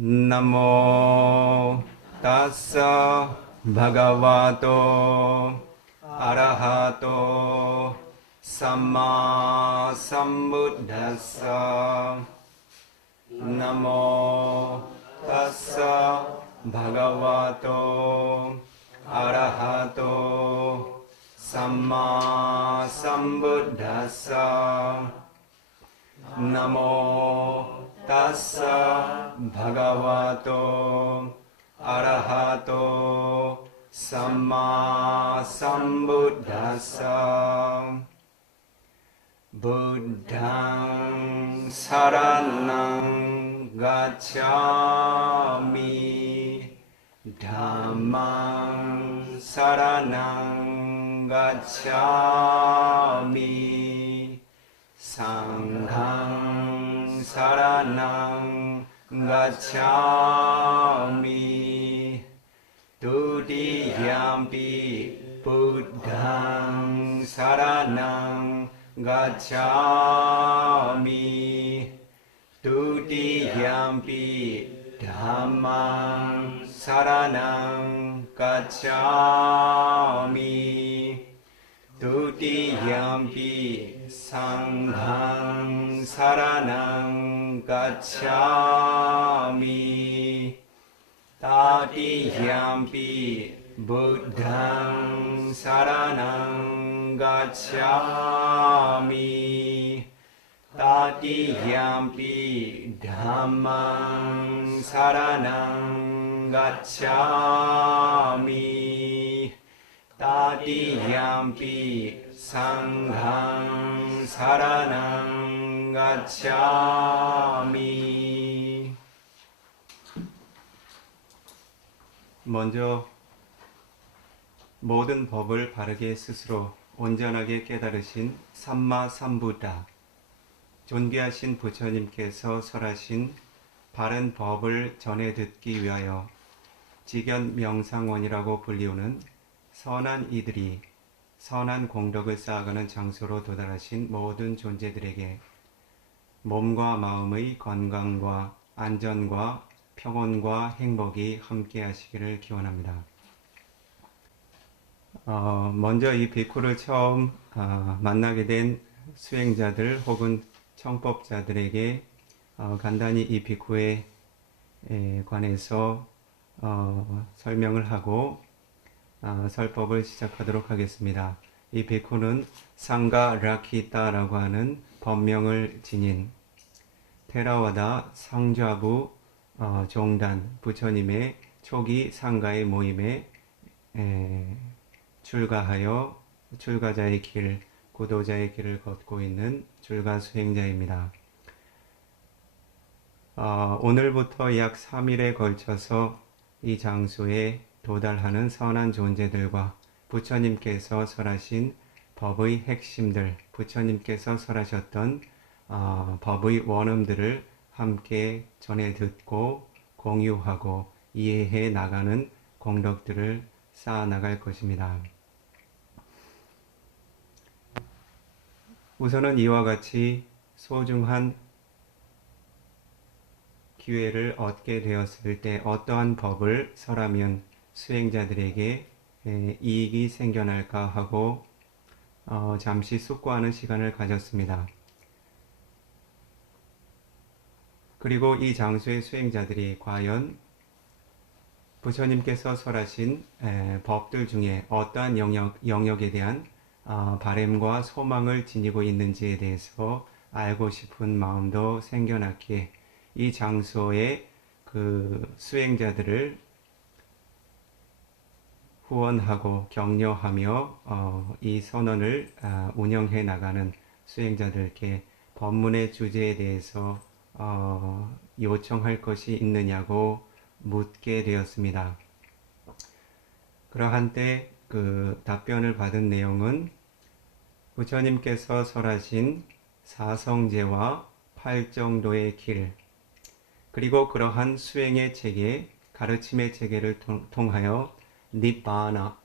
나모 따사 바가와토 아라하토 삼마 삼부ද්다사 나모 따사 바가와토 아라하토 삼마 삼부ද්다사 나모 따사 바가와토 아라하토 삼마 삼부ද්다사 부ddhaṃ 사라나ṃ 가ච්ඡා미 담마ṃ 사라나ṃ 가ච්ඡා미 상ඝං 사라나ṃ 가ච්ඡामि 두티얌피 부ddhaṃ 사라나ṃ 가ච්ඡामि 두티얌피 담마ṃ 사라나ṃ 가ච්ඡामि 두티얌피 상ඝං 사라나ṃ 가ච්ඡामि 따티얌피 부ddhaṃ 사라나ṃ 가ච්ඡामि 따티얌피 담마ṃ 사라나ṃ 가ච්ඡामि 따티얌피 상ඝං 사라나ṃ 가ච්ඡामि. 먼저 모든 법을 바르게 스스로 온전하게 깨달으신 삼마 삼부다, 존귀하신 부처님께서 설하신 바른 법을 전해 듣기 위하여 직연 명상원이라고 불리우는 선한 이들이 선한 공덕을 쌓아가는 장소로 도달하신 모든 존재들에게 몸과 마음의 건강과 안전과 평온과 행복이 함께 하시기를 기원합니다. 먼저 이 비쿠를 처음 만나게 된 수행자들 혹은 청법자들에게 간단히 이 비쿠에 관해서 설명을 하고 설법을 시작하도록 하겠습니다. 이 비쿠는 상가 라키타라고 하는 법명을 지닌 테라와다 상좌부 종단 부처님의 초기 상가의 모임에 출가하여 출가자의 길, 구도자의 길을 걷고 있는 출가 수행자입니다. 오늘부터 약 3일에 걸쳐서 이 장소에 도달하는 선한 존재들과 부처님께서 설하신 법의 핵심들, 부처님께서 설하셨던 법의 원음들을 함께 전해 듣고 공유하고 이해해 나가는 공덕들을 쌓아 나갈 것입니다. 우선은 이와 같이 소중한 기회를 얻게 되었을 때 어떠한 법을 설하면 수행자들에게 이익이 생겨날까 하고 잠시 숙고하는 시간을 가졌습니다. 그리고 이 장소의 수행자들이 과연 부처님께서 설하신 법들 중에 어떠한 영역에 대한 바램과 소망을 지니고 있는지에 대해서 알고 싶은 마음도 생겨났기에 이 장소의 그 수행자들을 후원하고 격려하며 이 선언을 운영해 나가는 수행자들께 법문의 주제에 대해서 요청할 것이 있느냐고 묻게 되었습니다. 그러한 때 그 답변을 받은 내용은 부처님께서 설하신 사성제와 팔정도의 길, 그리고 그러한 수행의 체계, 가르침의 체계를 통하여 니바나,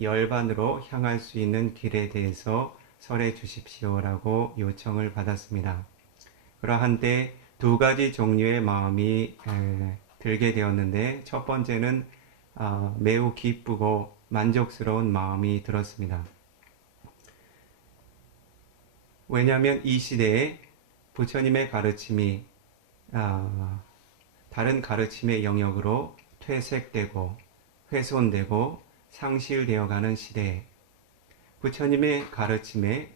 열반으로 향할 수 있는 길에 대해서 설해 주십시오라고 요청을 받았습니다. 그러한 때 두 가지 종류의 마음이 들게 되었는데 첫 번째는 매우 기쁘고 만족스러운 마음이 들었습니다. 왜냐하면 이 시대에 부처님의 가르침이 다른 가르침의 영역으로 퇴색되고 훼손되고 상실되어가는 시대에 부처님의 가르침의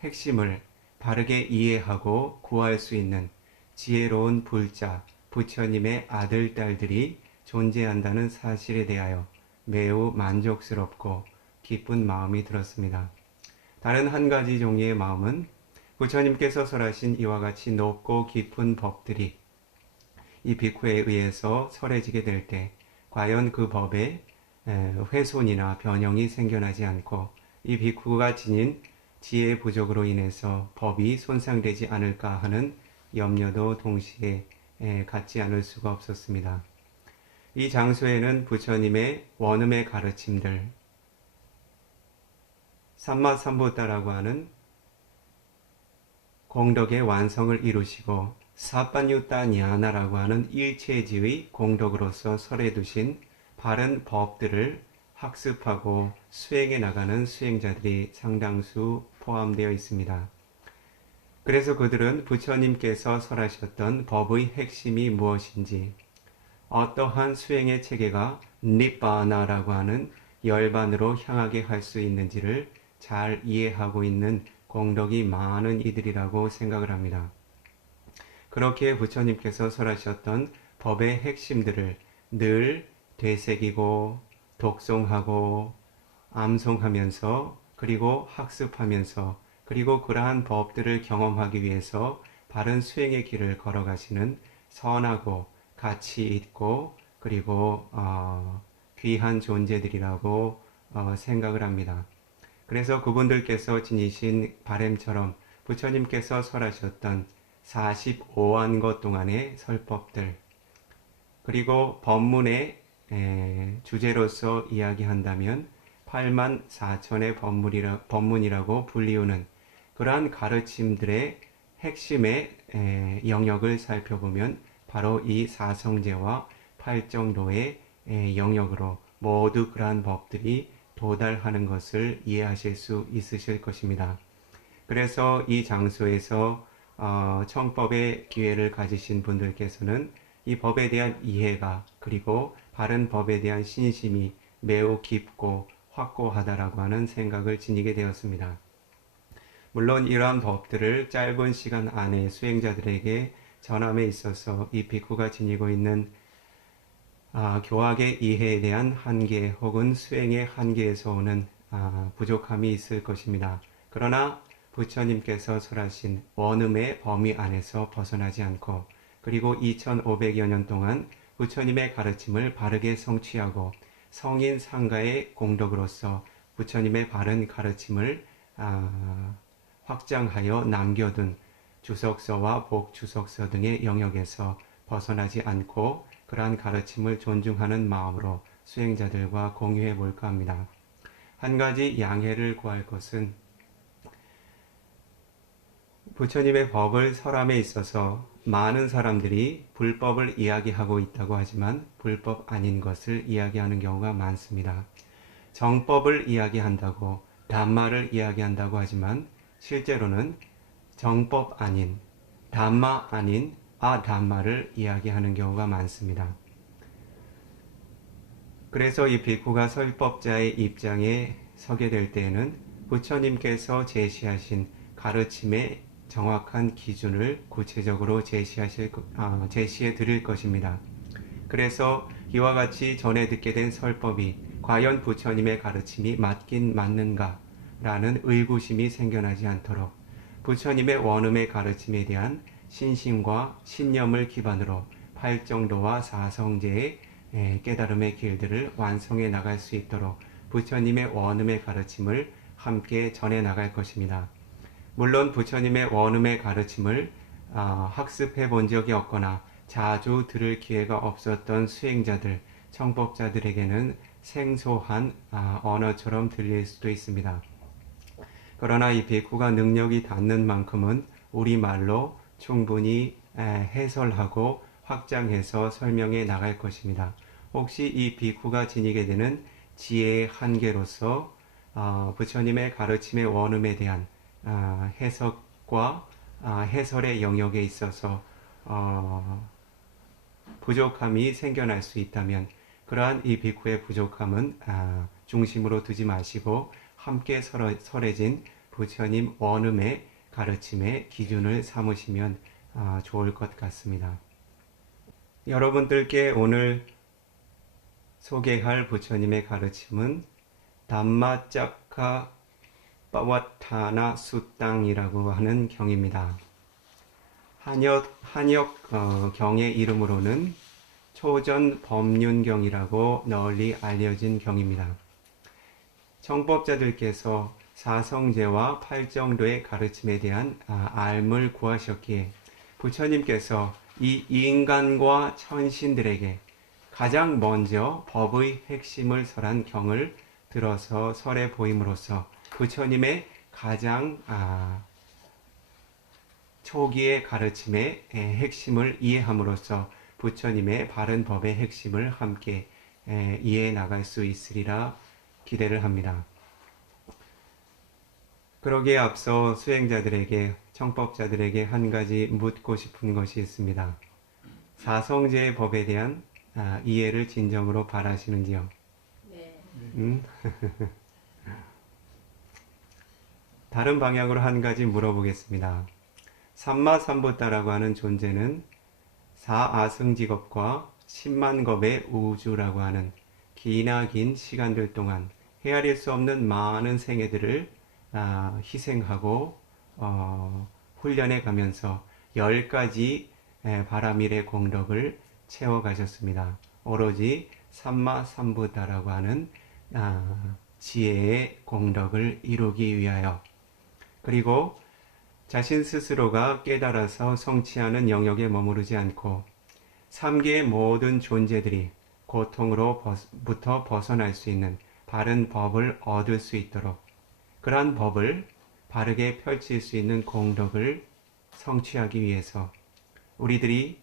핵심을 바르게 이해하고 구할 수 있는 지혜로운 불자, 부처님의 아들, 딸들이 존재한다는 사실에 대하여 매우 만족스럽고 기쁜 마음이 들었습니다. 다른 한 가지 종류의 마음은 부처님께서 설하신 이와 같이 높고 깊은 법들이 이 비쿠에 의해서 설해지게 될 때 과연 그 법에 훼손이나 변형이 생겨나지 않고 이 비쿠가 지닌 지혜의 부족으로 인해서 법이 손상되지 않을까 하는 염려도 동시에 갖지 않을 수가 없었습니다. 이 장소에는 부처님의 원음의 가르침들, 삼마삼보따라고 하는 공덕의 완성을 이루시고 사빠뉴따냐나라고 하는 일체지의 공덕으로서 설해두신 바른 법들을 학습하고 수행해 나가는 수행자들이 상당수 포함되어 있습니다. 그래서 그들은 부처님께서 설하셨던 법의 핵심이 무엇인지, 어떠한 수행의 체계가 니빠나라고 하는 열반으로 향하게 할 수 있는지를 잘 이해하고 있는 공덕이 많은 이들이라고 생각을 합니다. 그렇게 부처님께서 설하셨던 법의 핵심들을 늘 되새기고 독송하고 암송하면서 그리고 학습하면서 그리고 그러한 법들을 경험하기 위해서 바른 수행의 길을 걸어가시는 선하고 가치 있고 그리고 귀한 존재들이라고 생각을 합니다. 그래서 그분들께서 지니신 바램처럼 부처님께서 설하셨던 45만 것 동안의 설법들 그리고 법문의 주제로서 이야기한다면 8만 4천의 법문이라고 불리우는 그러한 가르침들의 핵심의 영역을 살펴보면 바로 이 사성제와 팔정도의 영역으로 모두 그러한 법들이 도달하는 것을 이해하실 수 있으실 것입니다. 그래서 이 장소에서 청법의 기회를 가지신 분들께서는 이 법에 대한 이해가 그리고 바른 법에 대한 신심이 매우 깊고 확고하다라고 하는 생각을 지니게 되었습니다. 물론 이러한 법들을 짧은 시간 안에 수행자들에게 전함에 있어서 이 비쿠가 지니고 있는 교학의 이해에 대한 한계 혹은 수행의 한계에서 오는 부족함이 있을 것입니다. 그러나 부처님께서 설하신 원음의 범위 안에서 벗어나지 않고 그리고 2500여 년 동안 부처님의 가르침을 바르게 성취하고 성인 상가의 공덕으로서 부처님의 바른 가르침을 확장하여 남겨둔 주석서와 복주석서 등의 영역에서 벗어나지 않고 그러한 가르침을 존중하는 마음으로 수행자들과 공유해 볼까 합니다. 한 가지 양해를 구할 것은 부처님의 법을 설함에 있어서 많은 사람들이 불법을 이야기하고 있다고 하지만 불법 아닌 것을 이야기하는 경우가 많습니다. 정법을 이야기한다고 담마를 이야기한다고 하지만 실제로는 정법 아닌 담마 아닌 아담마를 이야기하는 경우가 많습니다. 그래서 이 비쿠가 설법자의 입장에 서게 될 때에는 부처님께서 제시하신 가르침의 정확한 기준을 구체적으로 제시해 드릴 것입니다. 그래서 이와 같이 전에 듣게 된 설법이 과연 부처님의 가르침이 맞긴 맞는가 라는 의구심이 생겨나지 않도록 부처님의 원음의 가르침에 대한 신심과 신념을 기반으로 팔정도와 사성제의 깨달음의 길들을 완성해 나갈 수 있도록 부처님의 원음의 가르침을 함께 전해 나갈 것입니다. 물론 부처님의 원음의 가르침을 학습해 본 적이 없거나 자주 들을 기회가 없었던 수행자들, 청법자들에게는 생소한 언어처럼 들릴 수도 있습니다. 그러나 이 비쿠가 능력이 닿는 만큼은 우리말로 충분히 해설하고 확장해서 설명해 나갈 것입니다. 혹시 이 비쿠가 지니게 되는 지혜의 한계로서 부처님의 가르침의 원음에 대한 해석과 해설의 영역에 있어서 부족함이 생겨날 수 있다면 그러한 이 비쿠의 부족함은 중심으로 두지 마시고 함께 설해진 부처님 원음의 가르침의 기준을 삼으시면 좋을 것 같습니다. 여러분들께 오늘 소개할 부처님의 가르침은 담마짜카 빠와타나 수땅이라고 하는 경입니다. 한역 경의 이름으로는 초전 법륜경이라고 널리 알려진 경입니다. 청법자들께서 사성제와 팔정도의 가르침에 대한 알을 구하셨기에 부처님께서 이 인간과 천신들에게 가장 먼저 법의 핵심을 설한 경을 들어서 설해 보임으로써 부처님의 가장 초기의 가르침의 핵심을 이해함으로써 부처님의 바른 법의 핵심을 함께 이해해 나갈 수 있으리라 기대를 합니다. 그러기에 앞서 수행자들에게, 청법자들에게 한 가지 묻고 싶은 것이 있습니다. 사성제의 법에 대한 이해를 진정으로 바라시는지요? 네. 다른 방향으로 한 가지 물어보겠습니다. 삼마삼부타라고 하는 존재는 사아승직업과 10만겁의 우주라고 하는 기나긴 시간들 동안 헤아릴 수 없는 많은 생애들을 희생하고 훈련해 가면서 10가지 바라밀의 공덕을 채워가셨습니다. 오로지 삼마삼부타라고 하는 지혜의 공덕을 이루기 위하여, 그리고 자신 스스로가 깨달아서 성취하는 영역에 머무르지 않고 3계의 모든 존재들이 고통으로부터 벗어날 수 있는 바른 법을 얻을 수 있도록 그러한 법을 바르게 펼칠 수 있는 공덕을 성취하기 위해서 우리들의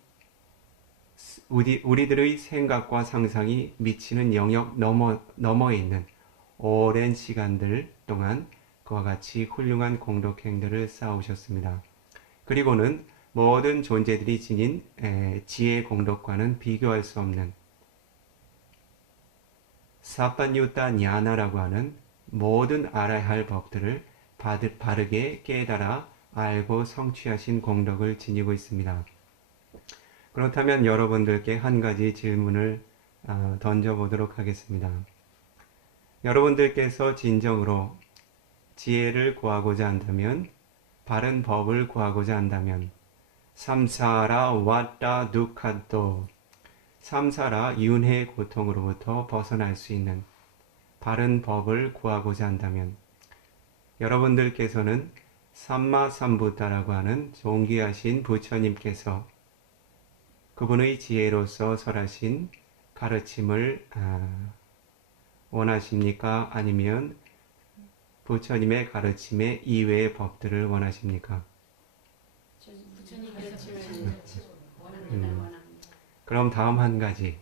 생각과 상상이 미치는 영역 너머에 있는 오랜 시간들 동안 그와 같이 훌륭한 공덕행들을 쌓으셨습니다. 그리고는 모든 존재들이 지닌 지혜의 공덕과는 비교할 수 없는 사파뉴타 냐나라고 하는 모든 알아야 할 법들을 바르게 깨달아 알고 성취하신 공덕을 지니고 있습니다. 그렇다면 여러분들께 한 가지 질문을 던져보도록 하겠습니다. 여러분들께서 진정으로 지혜를 구하고자 한다면, 바른 법을 구하고자 한다면, 삼사라 왓다 두카토, 삼사라 윤회의 고통으로부터 벗어날 수 있는 바른 법을 구하고자 한다면, 여러분들께서는 삼마삼부타라고 하는 존귀하신 부처님께서 그분의 지혜로서 설하신 가르침을 원하십니까? 아니면 부처님의 가르침의 이외의 법들을 원하십니까? 부처님 가르침을 원합니다. 그럼 다음 한 가지.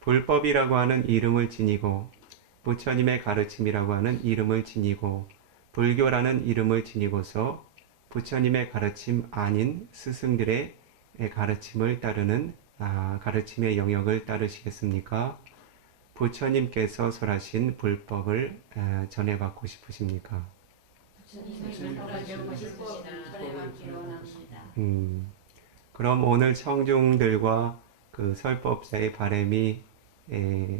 불법이라고 하는 이름을 지니고 부처님의 가르침이라고 하는 이름을 지니고 불교라는 이름을 지니고서 부처님의 가르침 아닌 스승들의 가르침을 따르는 가르침의 영역을 따르시겠습니까? 부처님께서 설하신 불법을 전해받고 싶으십니까? 그럼 오늘 청중들과 그 설법자의 바람이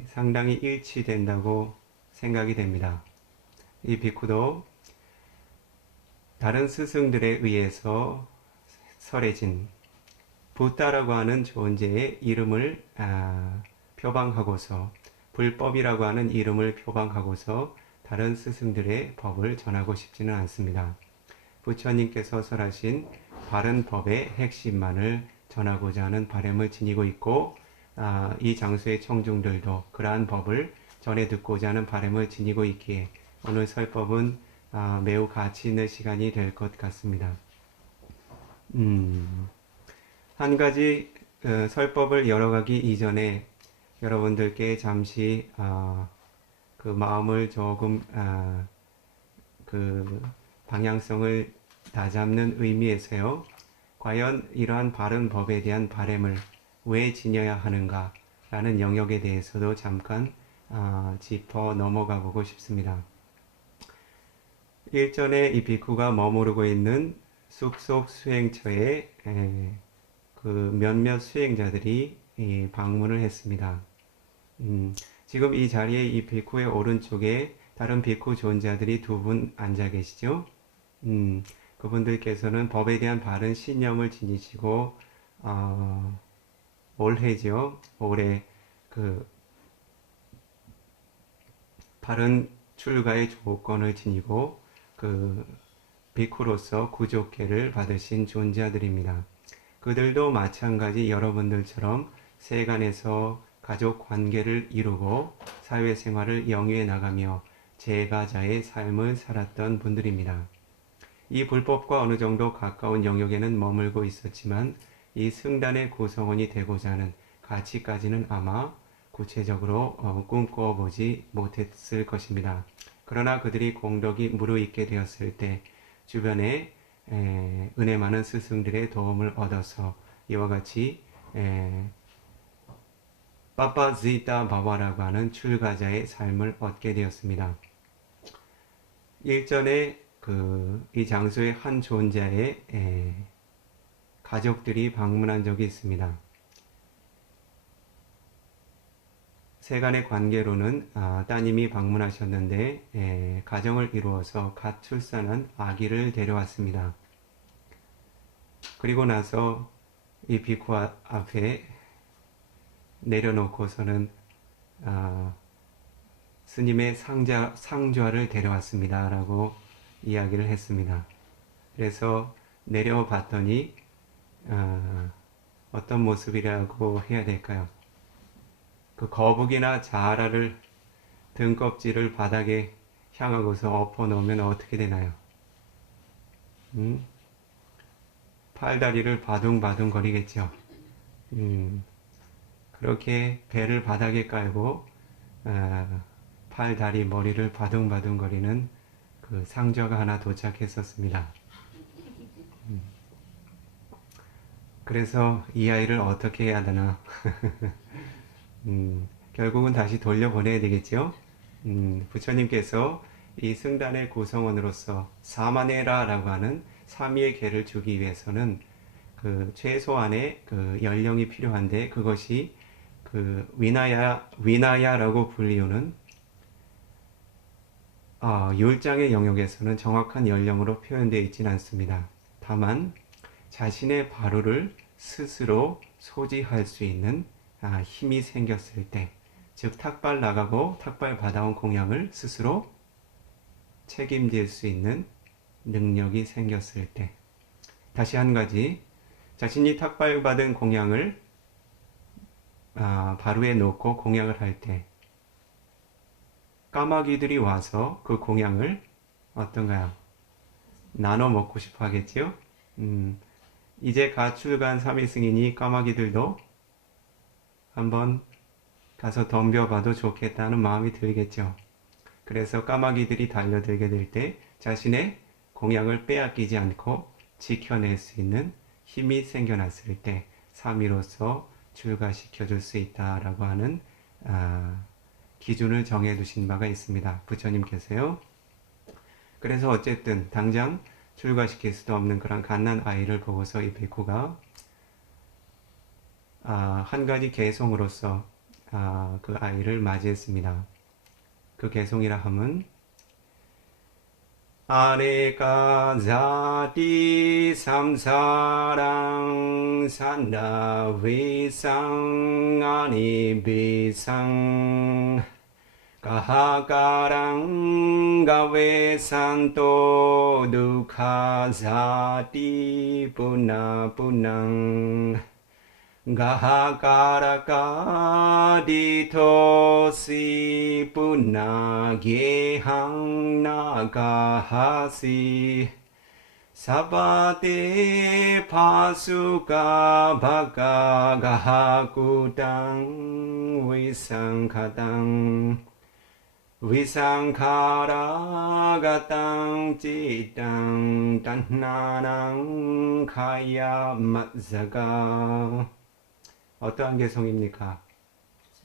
상당히 일치된다고 생각이 됩니다. 이 비쿠도 다른 스승들에 의해서 설해진 부타라고 하는 존재의 이름을 표방하고서, 불법이라고 하는 이름을 표방하고서 다른 스승들의 법을 전하고 싶지는 않습니다. 부처님께서 설하신 바른 법의 핵심만을 전하고자 하는 바람을 지니고 있고, 이 장소의 청중들도 그러한 법을 전해 듣고자 하는 바람을 지니고 있기에 오늘 설법은 매우 가치 있는 시간이 될 것 같습니다. 한 가지 설법을 열어가기 이전에 여러분들께 잠시 그 마음을 조금 그 방향성을 다잡는 의미에서요. 과연 이러한 바른 법에 대한 바램을 왜 지녀야 하는가 라는 영역에 대해서도 잠깐 짚어 넘어가 보고 싶습니다. 일전에 이 비쿠가 머무르고 있는 숲속 수행처에 그 몇몇 수행자들이 방문을 했습니다. 지금 이 자리에 이 비쿠의 오른쪽에 다른 비쿠 존자들이 두 분 앉아 계시죠? 그분들께서는 법에 대한 바른 신념을 지니시고 올해죠. 올해 그 바른 출가의 조건을 지니고 그 비쿠로서 구족계를 받으신 존재들입니다. 그들도 마찬가지 여러분들처럼 세간에서 가족 관계를 이루고 사회생활을 영위해 나가며 제가자의 삶을 살았던 분들입니다. 이 불법과 어느 정도 가까운 영역에는 머물고 있었지만 이 승단의 구성원이 되고자 하는 가치까지는 아마 구체적으로 꿈꿔보지 못했을 것입니다. 그러나 그들이 공덕이 무르익게 되었을 때 주변에 은혜 많은 스승들의 도움을 얻어서 이와 같이 빠빠지타 바바라고 하는 출가자의 삶을 얻게 되었습니다. 일전에 이 장소의 한 존재의 가족들이 방문한 적이 있습니다. 세간의 관계로는 따님이 방문하셨는데 가정을 이루어서 갓 출산한 아기를 데려왔습니다. 그리고 나서 이 비쿠 앞에 내려놓고서는 스님의 상좌를 데려왔습니다 라고 이야기를 했습니다. 그래서 내려봤더니 어떤 모습이라고 해야 될까요? 그 거북이나 자라를 등껍질을 바닥에 향하고서 엎어 놓으면 어떻게 되나요? 팔다리를 바둥바둥 거리겠죠. 그렇게 배를 바닥에 깔고 팔다리 머리를 바둥바둥 거리는 그 상저가 하나 도착했었습니다. 그래서 이 아이를 어떻게 해야 되나 결국은 다시 돌려보내야 되겠죠. 부처님께서 이 승단의 구성원으로서 사마네라라고 하는 삼위의 계를 주기 위해서는 그 최소한의 그 연령이 필요한데 그것이 그 위나야라고 불리우는 율장의 영역에서는 정확한 연령으로 표현되어 있지는 않습니다. 다만 자신의 바루를 스스로 소지할 수 있는 힘이 생겼을 때, 즉 탁발 나가고 탁발 받아온 공양을 스스로 책임질 수 있는 능력이 생겼을 때, 다시 한 가지, 자신이 탁발 받은 공양을 바루에 놓고 공양을 할 때 까마귀들이 와서 그 공양을 어떤가요? 나눠 먹고 싶어 하겠지요? 이제 가출간 삼위승이니 까마귀들도 한번 가서 덤벼봐도 좋겠다는 마음이 들겠죠. 그래서 까마귀들이 달려들게 될 때 자신의 공양을 빼앗기지 않고 지켜낼 수 있는 힘이 생겨났을 때 삼위로서 출가시켜 줄 수 있다라고 하는 기준을 정해 두신 바가 있습니다. 부처님께서요. 그래서 어쨌든 당장 출가시킬 수도 없는 그런 갓난 아이를 보고서 이 비쿠가 한 가지 개송으로서 그 아이를 맞이했습니다. 그 개송이라 함은 아네카 자티 삼사랑 산다 위상 아니비상 가하가랑 가웨산토 두카자티 punapunang 가하가라가디토시 punagyehang nagahasi 사바데 파수가 바가가하구당 위상카당 위상카라가당 찌당 단나랑 카야 맞자가 어떠한 개성입니까?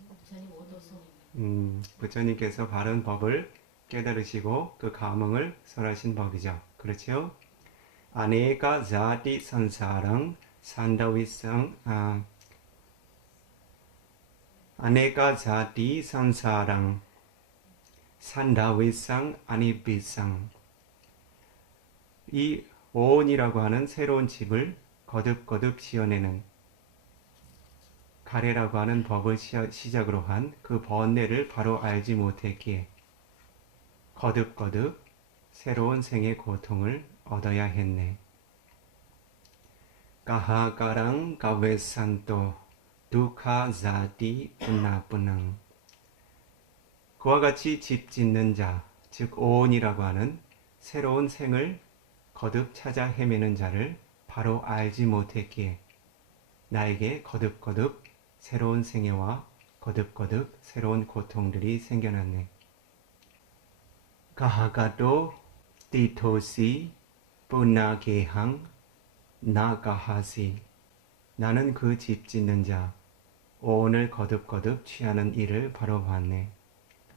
부처님 오도송. 부처님께서 바른 법을 깨달으시고 그 감흥을 설하신 법이죠. 그렇죠? 아네가 자티 산사랑 산다위상 아네가 자티 산사랑 산다위상 아니비상 이 오온이라고 하는 새로운 집을 거듭거듭 지어내는 가래라고 하는 법을 시작으로 한 그 번뇌를 바로 알지 못했기에 거듭거듭 새로운 생의 고통을 얻어야 했네. 까하까랑 까웨산또 두카 자티 뿌나뿌낭 그와 같이 집 짓는 자, 즉 오온이라고 하는 새로운 생을 거듭 찾아 헤매는 자를 바로 알지 못했기에 나에게 거듭거듭 새로운 생애와 거듭거듭 새로운 고통들이 생겨났네. 가하가도 티토시 뿌나게항 나가하시 나는 그 집 짓는 자 오온을 거듭거듭 취하는 일을 바로 봤네.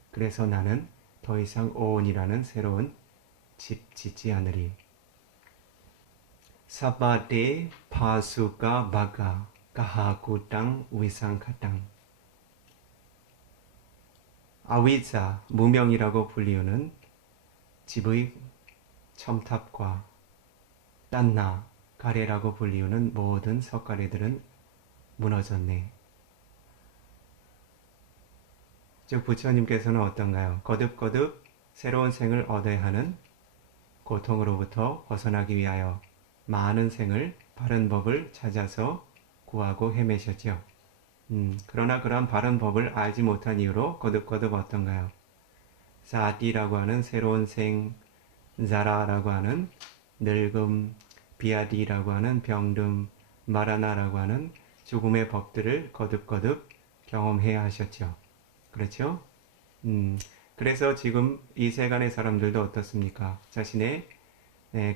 그래서 나는 더 이상 오온이라는 새로운 집 짓지 않으리. 사바데 파수가 바가 가하구땅 위상카땅 아위자 무명이라고 불리우는 집의 첨탑과 딴나 가래라고 불리우는 모든 석가래들은 무너졌네. 즉 부처님께서는 어떤가요? 거듭거듭 새로운 생을 얻어야 하는 고통으로부터 벗어나기 위하여 많은 생을 바른 법을 찾아서 구하고 헤매셨죠. 그러나 그러한 바른 법을 알지 못한 이유로 거듭거듭 어떤가요? 사디라고 하는 새로운 생, 자라라고 하는 늙음, 비아디라고 하는 병듦, 마라나라고 하는 죽음의 법들을 거듭거듭 경험해야 하셨죠. 그렇죠? 그래서 지금 이 세간의 사람들도 어떻습니까? 자신의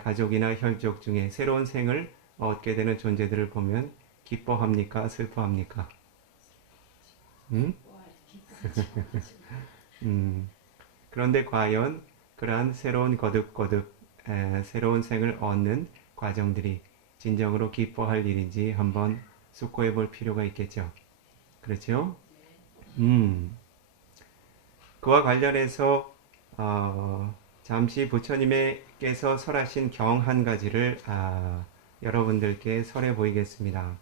가족이나 혈족 중에 새로운 생을 얻게 되는 존재들을 보면 기뻐합니까? 슬퍼합니까? 그런데 과연 그러한 새로운 거듭거듭 새로운 생을 얻는 과정들이 진정으로 기뻐할 일인지 한번 숙고해 볼 필요가 있겠죠. 그렇죠? 그와 관련해서 잠시 부처님께서 설하신 경 한 가지를 여러분들께 설해 보이겠습니다.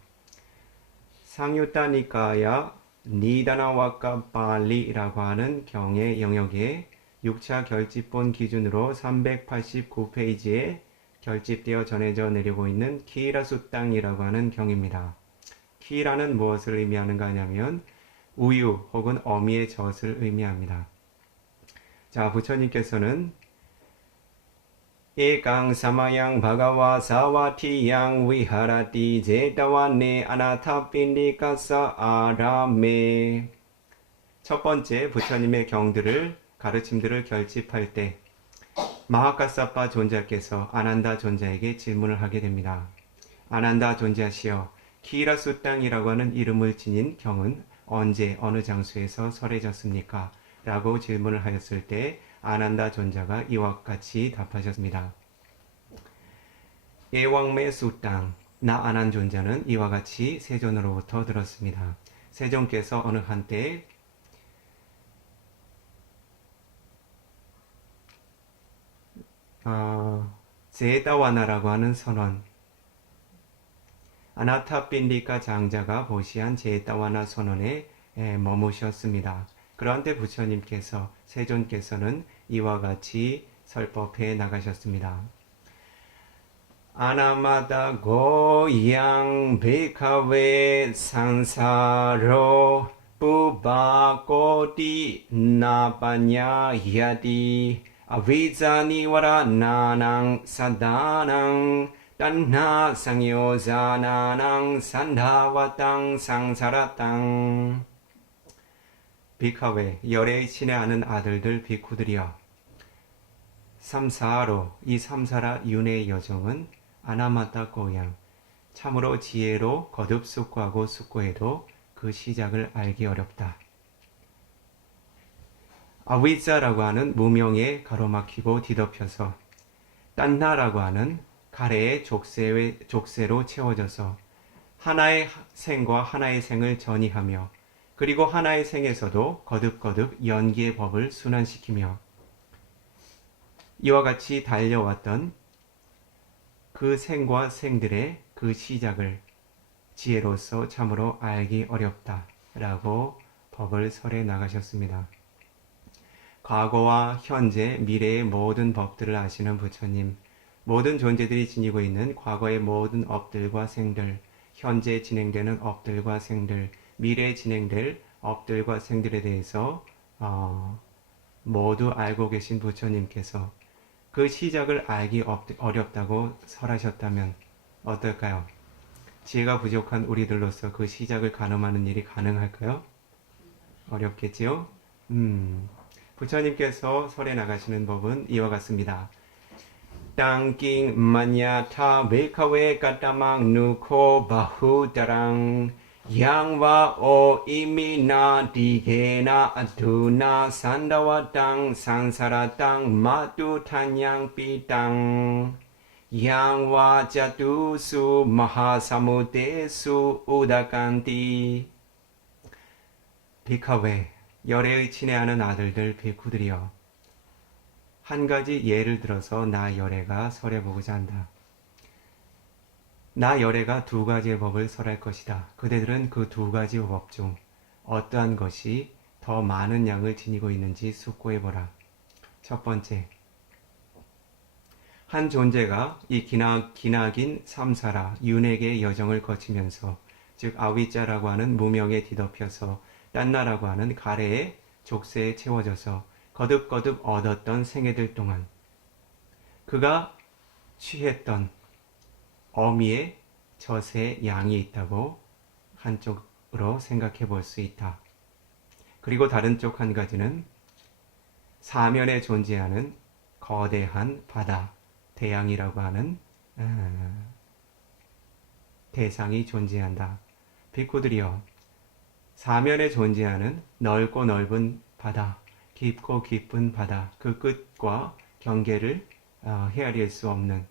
상유타니까야 니다나와카 발리라고 하는 경의 영역에 6차 결집본 기준으로 389페이지에 결집되어 전해져 내리고 있는 키라수땅이라고 하는 경입니다. 키라는 무엇을 의미하는가 하냐면 우유 혹은 어미의 젖을 의미합니다. 자, 부처님께서는 에강 사마양 바가와 사와티양 위하라티 제다와네 아나타핀디카사 아라메 첫 번째 부처님의 경들을 가르침들을 결집할 때 마하카사파 존자께서 아난다 존자에게 질문을 하게 됩니다. 아난다 존자시여 키라수 땅이라고 하는 이름을 지닌 경은 언제 어느 장소에서 설해졌습니까? 라고 질문을 하였을 때 아난다 존자가 이와 같이 답하셨습니다. 예왕매 수땅 나 아난 존자는 이와 같이 세존으로부터 들었습니다. 세존께서 어느 한때 제다와나라고 하는 선원 아나타핀디카 장자가 보시한 제다와나 선원에 머무셨습니다. 그러한 때 부처님께서 세존께서는 이와 같이 설법해 나가셨습니다. 아나마다 고양 베카웨 산사로 부바코디 나파냐 야디 아위자니와라 나낭 사다낭 딴나 상요자나낭 산다와땅 상사라땅. 비카웨 열애의 친애 아는 아들들 비쿠들이여, 삼사로 이 삼사라 윤회의 여정은 아나마타 고양 참으로 지혜로 거듭 숙고하고 숙고해도 그 시작을 알기 어렵다. 아위자라고 하는 무명에 가로막히고 뒤덮여서, 딴나라고 하는 가래의 족쇄로 채워져서 하나의 생과 하나의 생을 전이하며, 그리고 하나의 생에서도 거듭거듭 연기의 법을 순환시키며, 이와 같이 달려왔던 그 생과 생들의 그 시작을 지혜로서 참으로 알기 어렵다 라고 법을 설해 나가셨습니다. 과거와 현재, 미래의 모든 법들을 아시는 부처님, 모든 존재들이 지니고 있는 과거의 모든 업들과 생들, 현재 진행되는 업들과 생들, 미래에 진행될 업들과 생들에 대해서 모두 알고 계신 부처님께서 그 시작을 알기 어렵다고 설하셨다면 어떨까요? 지혜가 부족한 우리들로서 그 시작을 가늠하는 일이 가능할까요? 어렵겠지요? 부처님께서 설해 나가시는 법은 이와 같습니다. 땅킹 마냐타 베카웨 까따망 누코 바후다랑 양와 오 이미나 디게나 아두나 산다와 땅 산사라 땅 마뚜 탄양 삐땅 양와 자투수 마하사무데수 우다칸티. 비카웨 열애의 친애하는 아들들 비쿠들이여, 한 가지 예를 들어서 나 열애가 설해보고자 한다. 나 열애가 두 가지의 법을 설할 것이다. 그대들은 그 두 가지 법 중 어떠한 것이 더 많은 양을 지니고 있는지 숙고해보라. 첫 번째, 한 존재가 이 기나긴 삼사라 윤회계의 여정을 거치면서, 즉 아위자라고 하는 무명에 뒤덮여서 딴나라고 하는 가래의 족쇄에 채워져서 거듭거듭 얻었던 생애들 동안 그가 취했던 어미의 젖의 양이 있다고 한쪽으로 생각해 볼 수 있다. 그리고 다른 쪽 한 가지는 사면에 존재하는 거대한 바다, 대양이라고 하는 대상이 존재한다. 비쿠들이여, 사면에 존재하는 넓고 넓은 바다, 깊고 깊은 바다, 그 끝과 경계를 헤아릴 수 없는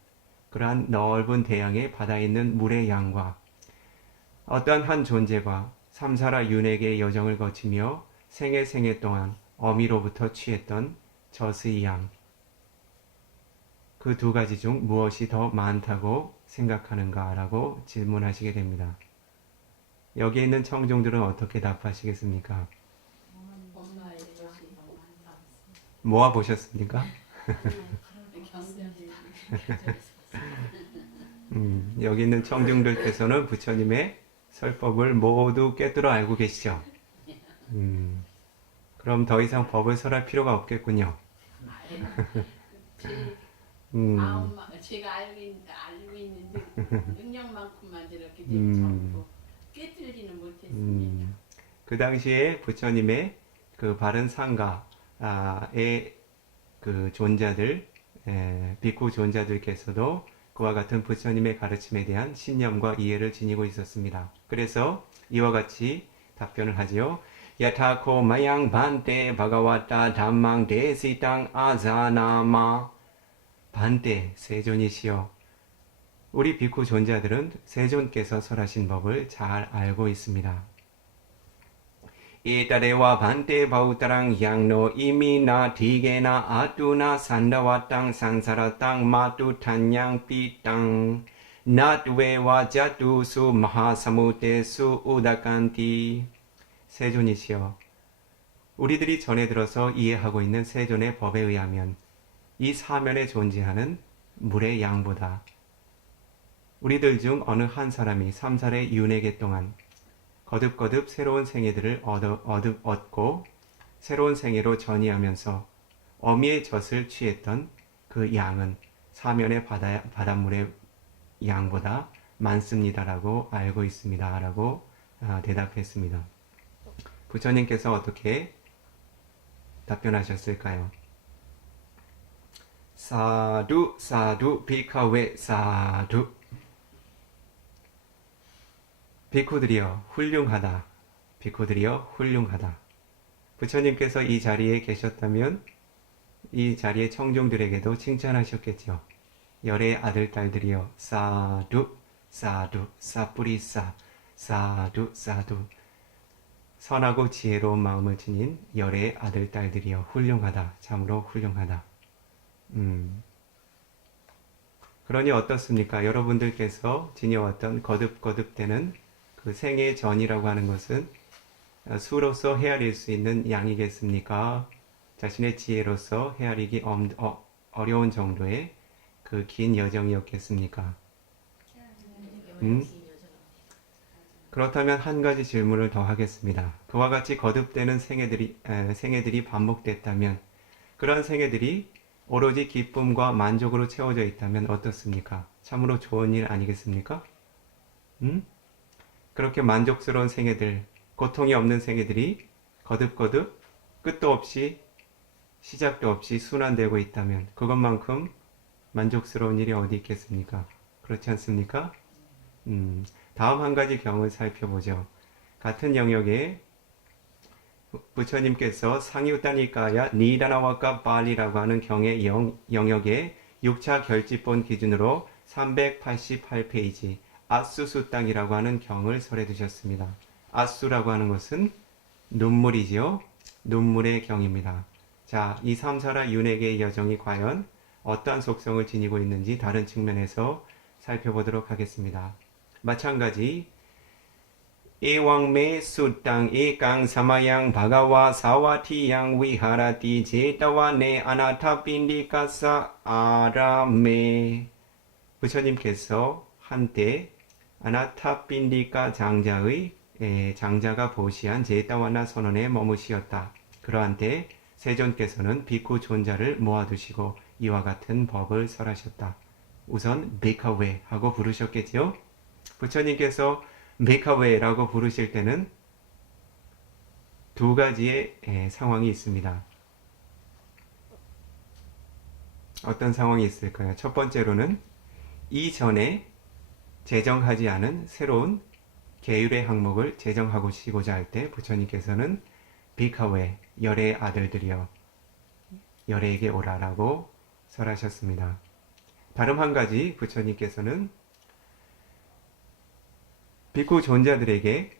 그러한 넓은 대양의 바다에 있는 물의 양과 어떠한 한 존재가 삼사라 윤회계의 여정을 거치며 생애 동안 어미로부터 취했던 젖의 양, 그 두 가지 중 무엇이 더 많다고 생각하는가라고 질문하시게 됩니다. 여기에 있는 청중들은 어떻게 답하시겠습니까? 모아 보셨습니까? 여기 있는 청중들께서는 부처님의 설법을 모두 꿰뚫어 알고 계시죠? 그럼 더 이상 법을 설할 필요가 없겠군요. 제가 알고 있는데 능력만큼만 저렇게 전부 꿰뚫지는 못했습니다. 그 당시에 부처님의 그 바른 상가의 그 존자들, 비쿠 존자들께서도 그와 같은 부처님의 가르침에 대한 신념과 이해를 지니고 있었습니다. 그래서 이와 같이 답변을 하지요. 야타코 마양 반테 바가와타 담망 데시땅 아자나마. 반때 세존이시여, 우리 비쿠 존자들은 세존께서 설하신 법을 잘 알고 있습니다. 이따레와 반때 바우따랑 양노 이미나 디게나 아뚜나 산다와 땅 산사라 땅 마뚜 탄양 삐땅 나뚜웨와 자뚜수 마하사무테수 우다칸티. 세존이시여, 우리들이 전에 들어서 이해하고 있는 세존의 법에 의하면 이 사면에 존재하는 물의 양보다 우리들 중 어느 한 사람이 삼살의 윤회계 동안 거듭거듭 새로운 생애들을 얻고 새로운 생애로 전이하면서 어미의 젖을 취했던 그 양은 사면의 바닷물의 양보다 많습니다라고 알고 있습니다라고 대답했습니다. 부처님께서 어떻게 답변하셨을까요? 사두 사두 비카웨 사두. 비쿠들이여 훌륭하다. 비쿠들이여 훌륭하다. 부처님께서 이 자리에 계셨다면 이 자리의 청중들에게도 칭찬하셨겠죠. 열의 아들 딸들이여 사두 사두 사뿌리사 사두 사두. 선하고 지혜로운 마음을 지닌 열의 아들 딸들이여 훌륭하다. 참으로 훌륭하다. 그러니 어떻습니까? 여러분들께서 지녀왔던 거듭거듭되는 그 생애 전이라고 하는 것은 수로서 헤아릴 수 있는 양이겠습니까? 자신의 지혜로서 헤아리기 어려운 정도의 그 긴 여정이었겠습니까? 그렇다면 한 가지 질문을 더 하겠습니다. 그와 같이 거듭되는 생애들이 반복됐다면 그런 생애들이 오로지 기쁨과 만족으로 채워져 있다면 어떻습니까? 참으로 좋은 일 아니겠습니까? 그렇게 만족스러운 생애들, 고통이 없는 생애들이 거듭거듭 끝도 없이 시작도 없이 순환되고 있다면 그것만큼 만족스러운 일이 어디 있겠습니까? 그렇지 않습니까? 다음 한 가지 경을 살펴보죠. 같은 영역에 부처님께서 상유다니까야 니다나와까 빨리라고 하는 경의 영역에 6차 결집본 기준으로 388페이지 아수수땅이라고 하는 경을 설해 두셨습니다. 아수라고 하는 것은 눈물이지요. 눈물의 경입니다. 자, 이 삼사라 윤회계의 여정이 과연 어떠한 속성을 지니고 있는지 다른 측면에서 살펴보도록 하겠습니다. 마찬가지 에왕메 수땅 에강 사마양 바가와 사와티양 위하라티 제타와네 아나타빈디카사 아라메. 부처님께서 한때 아나타빈디카 장자가 보시한 제타와나 선원에 머무시었다. 그러한 때 세존께서는 비쿠 존자를 모아두시고 이와 같은 법을 설하셨다. 우선 비카웨 하고 부르셨겠지요? 부처님께서 비카웨라고 부르실 때는 두 가지의 상황이 있습니다. 어떤 상황이 있을까요? 첫 번째로는 이전에 제정하지 않은 새로운 계율의 항목을 제정하시고자 할 때 부처님께서는 비카웨, 열의 아들들이여 열에게 오라라고 설하셨습니다. 다른 한 가지 부처님께서는 비쿠 존자들에게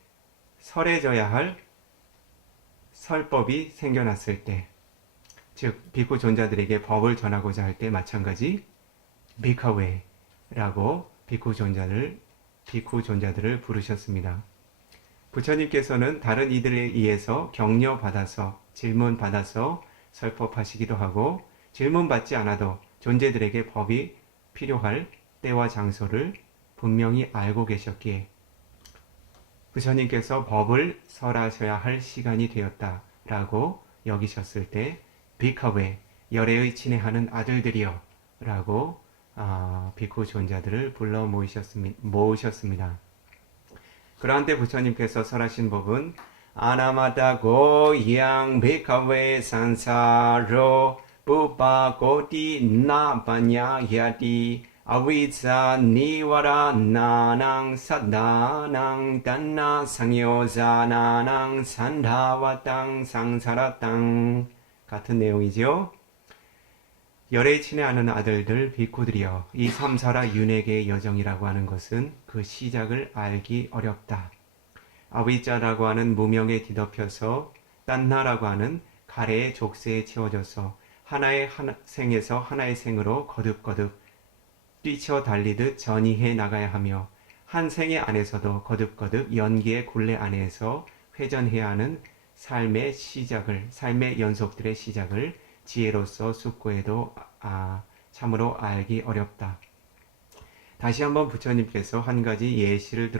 설해져야 할 설법이 생겨났을 때, 즉 비쿠 존자들에게 법을 전하고자 할 때 마찬가지 비카웨라고 비쿠 존자들을 부르셨습니다. 부처님께서는 다른 이들에 의해서 격려받아서 질문받아서 설법하시기도 하고 질문받지 않아도 존재들에게 법이 필요할 때와 장소를 분명히 알고 계셨기에 부처님께서 법을 설하셔야 할 시간이 되었다라고 여기셨을 때 비카웨, 열애의 친애하는 아들들이여 라고 비쿠 존자들을 불러 모으셨습니다. 그러한 때 부처님께서 설하신 법은 아나마타 고양 비카웨 산사로 부파고티 나바냐야티 아위자 니와라 나낭 사다낭 단나 상요자나낭 산다와땅 상사라땅 같은 내용이지요. 열애에 친애하는 아들들 비쿠들이여 이 삼사라 윤회계의 여정이라고 하는 것은 그 시작을 알기 어렵다. 아위자라고 하는 무명에 뒤덮여서 딴나라고 하는 가래의 족쇄에 채워져서 하나의 생에서 하나의 생으로 거듭거듭 뛰쳐 달리듯 전이해 나가야 하며 한 생애 안에서도 거듭거듭 연기의 굴레 안에서 회전해야 하는 삶의 연속들의 시작을 지혜로서 숙고해도 참으로 알기 어렵다. 다시 한번 부처님께서 한 가지 예시를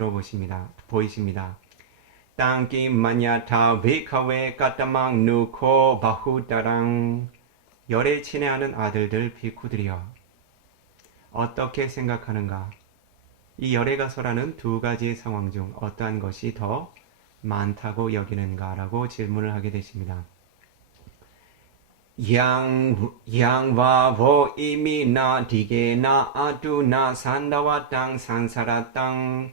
보이십니다. 땅기 마냐타 베카웨 까따망 누코 바후다랑 열에 친애하는 아들들 비쿠들이여 어떻게 생각하는가? 이 열에 가서라는 두 가지의 상황 중 어떠한 것이 더 많다고 여기는가라고 질문을 하게 되십니다. 양와보 이미나 디게나 아두나 산다와 땅 산사라 땅